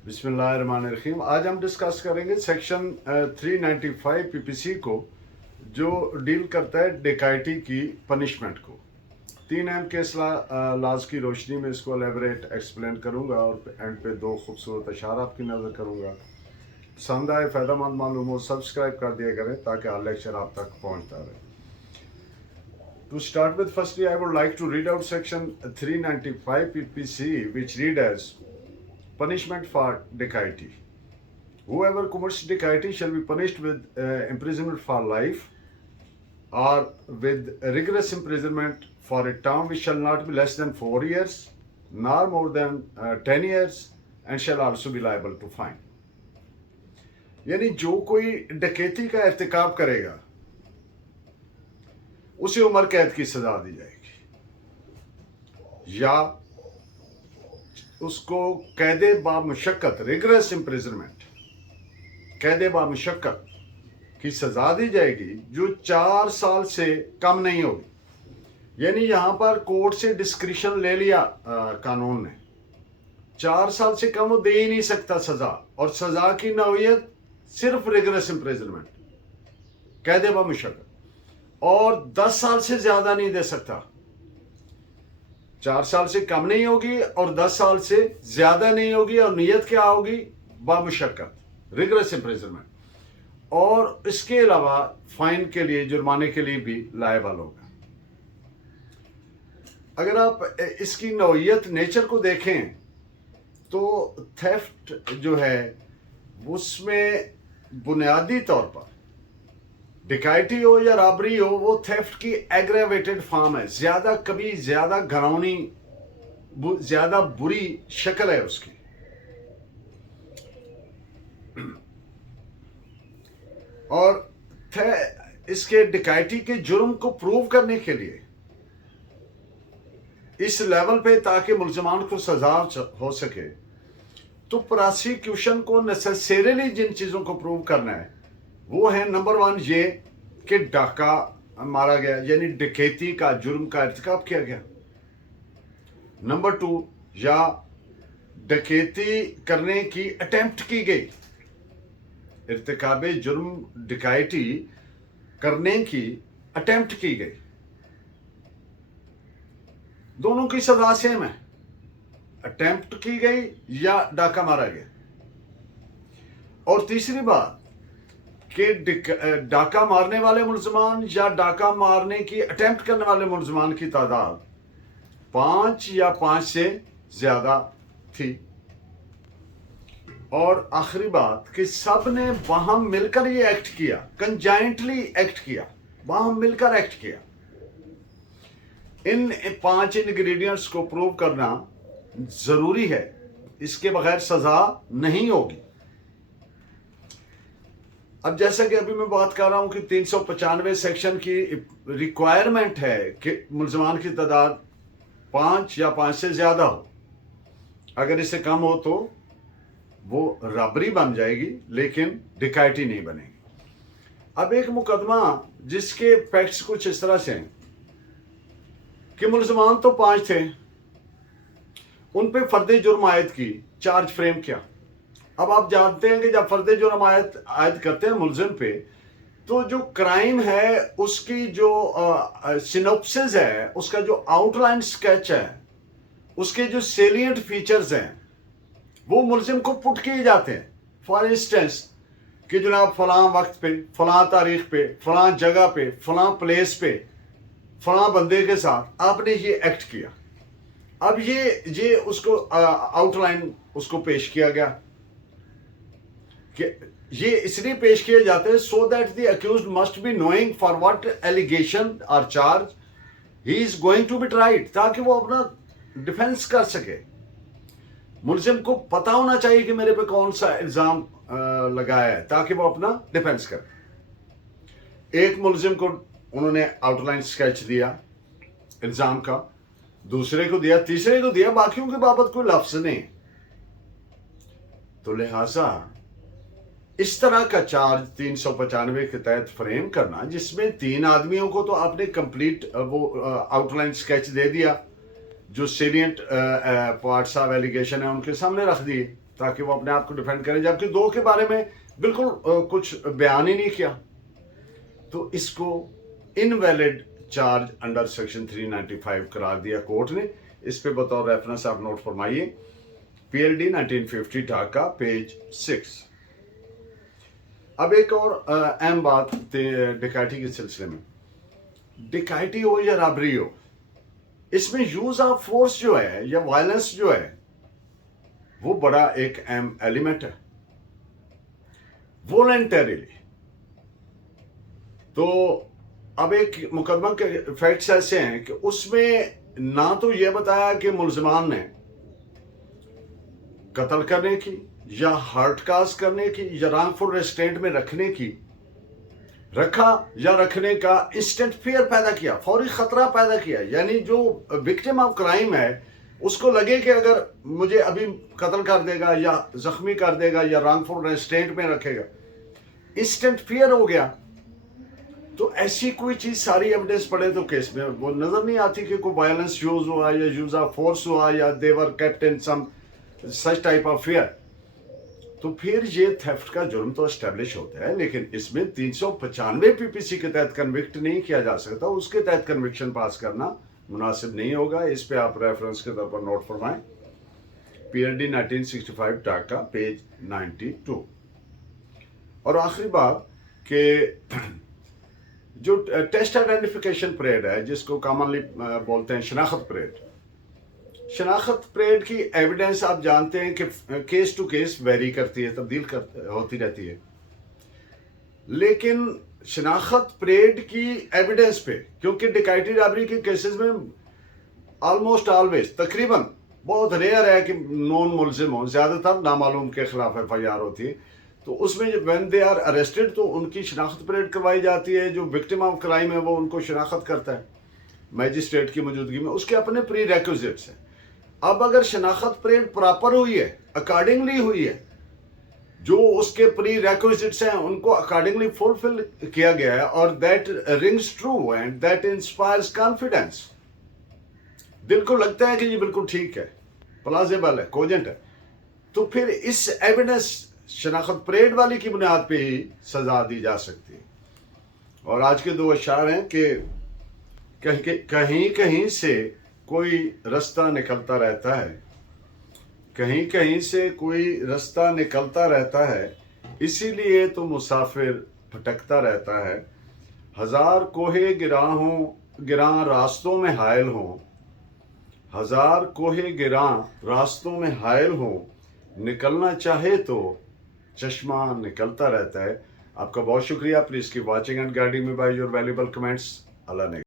बिस्मिल्लाहिर्रहमानिर्रहीम। आज हम डिस्कस करेंगे सेक्शन 395 पीपीसी को, जो डील करता है डिकैटी की पनिशमेंट को। 3 अहम केस लॉज की रोशनी में इसको एलेबरेट एक्सप्लेन करूंगा और एंड पे 2 खूबसूरत अशार आपकी नज़र करूंगा। पसंद आए, फ़ायदेमंद मालूम हो, सब्सक्राइब कर दिया करें ताकि हर लेक्चर आप तक पहुंचता रहे। To start with, firstly, I would like to read out section 395 PPC, which read as punishment for dacoity. Whoever commits dacoity shall be punished with imprisonment for life or with rigorous imprisonment for a term which shall not be less than 4 years, nor more than 10 years, and shall also be liable to fine. यानी जो कोई डकैती का इर्तिकाब करेगा उसे उम्र कैद की सजा दी जाएगी, या उसको कैदे बामुशक्कत रिगरस इम्प्रिजनमेंट, कैदे बामुशक्कत की सजा दी जाएगी जो 4 साल से कम नहीं होगी। यानी यहाँ पर कोर्ट से डिस्क्रिशन ले लिया कानून ने, 4 साल से कम वो दे ही नहीं सकता सजा, और सजा की नौयत सिर्फ रिगरस इम्प्रिजनमेंट, कैदे बामुशक्कत, और 10 साल से ज्यादा नहीं दे सकता। 4 साल से कम नहीं होगी और 10 साल से ज्यादा नहीं होगी, और नियत क्या होगी? बामुशक्कत, रिगरस इम्प्रिजनमेंट, और इसके अलावा फाइन के लिए, जुर्माने के लिए भी लायबल होगा। अगर आप इसकी नौयत, नेचर को देखें तो थेफ्ट जो है उसमें बुनियादी तौर पर डिकैटी हो या रॉबरी हो, वो थेफ्ट की एग्रेवेटेड फॉर्म है, ज्यादा कभी ज्यादा घिनौनी, ज्यादा बुरी शक्ल है उसकी। और इसके डिकैटी के जुर्म को प्रूव करने के लिए इस लेवल पे, ताकि मुल्ज़िमान को सजा हो सके, तो प्रोसिक्यूशन को नेसेसरीली जिन चीजों को प्रूव करना है वो है, नंबर 1 ये कि डाका मारा गया, यानी डकैती का जुर्म का इर्तिकाब किया गया। नंबर 2, या डकैती करने की अटेम्प्ट की गई, इर्तिकाबे जुर्म डकैती करने की अटेम्प्ट की गई। दोनों की सजा सेम है, अटेम्प्ट की गई या डाका मारा गया। और तीसरी बात कि डाका मारने वाले मुल्ज़िमान या डाका मारने की अटेम्प्ट करने वाले मुल्ज़िमान की तादाद 5 या 5 से ज्यादा थी। और आखिरी बात कि सब ने वहां मिलकर ये एक्ट किया, कंजाइंटली एक्ट किया, वहां मिलकर एक्ट किया। इन 5 इंग्रेडिएंट्स को प्रूव करना जरूरी है, इसके बगैर सजा नहीं होगी। अब जैसा कि अभी मैं बात कर रहा हूं कि 395 सेक्शन की रिक्वायरमेंट है कि मुल्ज़िमान की तादाद 5 या 5 से ज्यादा हो। अगर इससे कम हो तो वो रॉबरी बन जाएगी, लेकिन डकैती नहीं बनेगी। अब एक मुकदमा जिसके फैक्ट्स कुछ इस तरह से हैं कि मुल्ज़िमान तो 5 थे, उन पे फर्द जुर्म आयद की, चार्ज फ्रेम किया। अब आप जानते हैं कि जब फर्द जुर्म आयद करते हैं मुल्ज़िम पे, तो जो क्राइम है उसकी जो सिनॉप्सिस है, उसका जो आउटलाइन स्केच है, उसके जो सेलिएंट फीचर्स हैं, वो मुल्ज़िम को पुट किए जाते हैं। फॉर इंस्टेंस कि जनाब फलां वक्त पे, फलां तारीख पे, फलां जगह पे, फलां प्लेस पे, फलां बंदे के साथ आपने ये एक्ट किया। अब ये उसको आउटलाइन उसको पेश किया गया कि ये इसलिए पेश किए जाते हैं so that the accused must be knowing for what allegation और charge he is going to be tried, ताकि वो अपना डिफेंस कर सके। मुल्जिम को पता होना चाहिए कि मेरे पे कौन सा इल्जाम लगाया है, ताकि वो अपना डिफेंस करे। एक मुल्जिम को उन्होंने आउटलाइन स्केच दिया इल्जाम का, दूसरे को दिया, तीसरे को दिया, बाकियों के बाबत कोई लफ्ज नहीं। तो लिहाजा इस तरह का चार्ज 395 के तहत फ्रेम करना, जिसमें 3 आदमियों को तो आपने कंप्लीट वो आउटलाइन स्केच दे दिया, जो सेलिएंट पार्ट्स ऑफ एलिगेशन है उनके सामने रख दिए, ताकि वो अपने आप को डिफेंड करें, जबकि 2 के बारे में बिल्कुल कुछ बयान ही नहीं किया। तो इसको इनवैलिड चार्ज अंडर सेक्शन 395 करार दिया कोर्ट ने। इस पे बतौर रेफरेंस आप नोट फरमाइए, PLD 1950 ढाका पेज 6। अब एक और अहम बात डकैती के सिलसिले में, डकैती हो या रॉबरी हो, इसमें यूज ऑफ फोर्स जो है या वायलेंस जो है वो बड़ा एक अहम एलिमेंट है, वॉलंटरीली। तो अब एक मुकदमा के फैक्ट्स ऐसे हैं कि उसमें ना तो ये बताया कि मुलजमान ने कत्ल करने की या हार्ट काज करने की या रॉन्गफुल रेस्ट्रेंट में रखने की रखा या रखने का इंस्टेंट फियर पैदा किया, फौरी खतरा पैदा किया। यानी जो विक्टिम ऑफ क्राइम है उसको लगे कि अगर मुझे अभी कत्ल कर देगा या जख्मी कर देगा या रॉन्गफुल रेस्ट्रेंट में रखेगा, इंस्टेंट फियर हो गया। तो ऐसी कोई चीज सारी एविडेंस पड़े तो केस में वो नजर नहीं आती कि कोई वायलेंस यूज हुआ या यूज ऑफ फोर्स हुआ या they were kept in some such type of fear. तो फिर ये थेफ्ट का जुर्म तो एस्टेब्लिश होता है, लेकिन इसमें 395 PPC के तहत कन्विक्ट नहीं किया जा सकता, उसके तहत कन्विक्शन पास करना मुनासिब नहीं होगा। इस पे आप रेफरेंस के तौर पर नोट फरमाएं, PLD 1965 ढाका पेज 92। और आखिरी बात कि जो टेस्ट आइडेंटिफिकेशन परेड है, जिसको कॉमनली बोलते हैं शनाख्त परेड, शनाख्त परेड की एविडेंस आप जानते हैं कि केस टू केस वेरी करती है, तब्दील होती रहती है। लेकिन शनाख्त परेड की एविडेंस पे, क्योंकि डकैती रॉबरी के केसेस में ऑलमोस्ट ऑलवेज तकरीबन बहुत रेयर है कि नॉन मुलजिम हो, ज़्यादातर नामालूम के खिलाफ FIR होती है। तो उसमें जब व्हेन दे आर अरेस्टेड तो उनकी शनाख्त परेड करवाई जाती है। जो विक्टिम ऑफ क्राइम है वो उनको शनाख्त करता है मैजिस्ट्रेट की मौजूदगी में, उसके अपने प्री रेक्विजिट्स हैं। अब अगर शनाख्त परेड प्रॉपर हुई है, अकॉर्डिंगली हुई है, जो उसके प्री रेक्विजिट्स हैं उनको अकॉर्डिंगली फुलफिल किया गया है, और that rings true and that inspires confidence, दिल को लगता है कि ये बिल्कुल ठीक है, प्लाजिबल है, कोजेंट है, तो फिर इस एविडेंस शनाख्त परेड वाली की बुनियाद पे ही सजा दी जा सकती है। और आज के 2 अशार हैं कि कहीं कहीं से कोई रास्ता निकलता रहता है, कहीं कहीं से कोई रास्ता निकलता रहता है, इसीलिए तो मुसाफिर भटकता रहता है। 1000 कोहे गिरां रास्तों में हायल हों, 1000 कोहे गिरां रास्तों में हायल हों, निकलना चाहे तो चश्मा निकलता रहता है। आपका बहुत शुक्रिया। Please keep watching and guiding me by your valuable comments. अल्लाह ने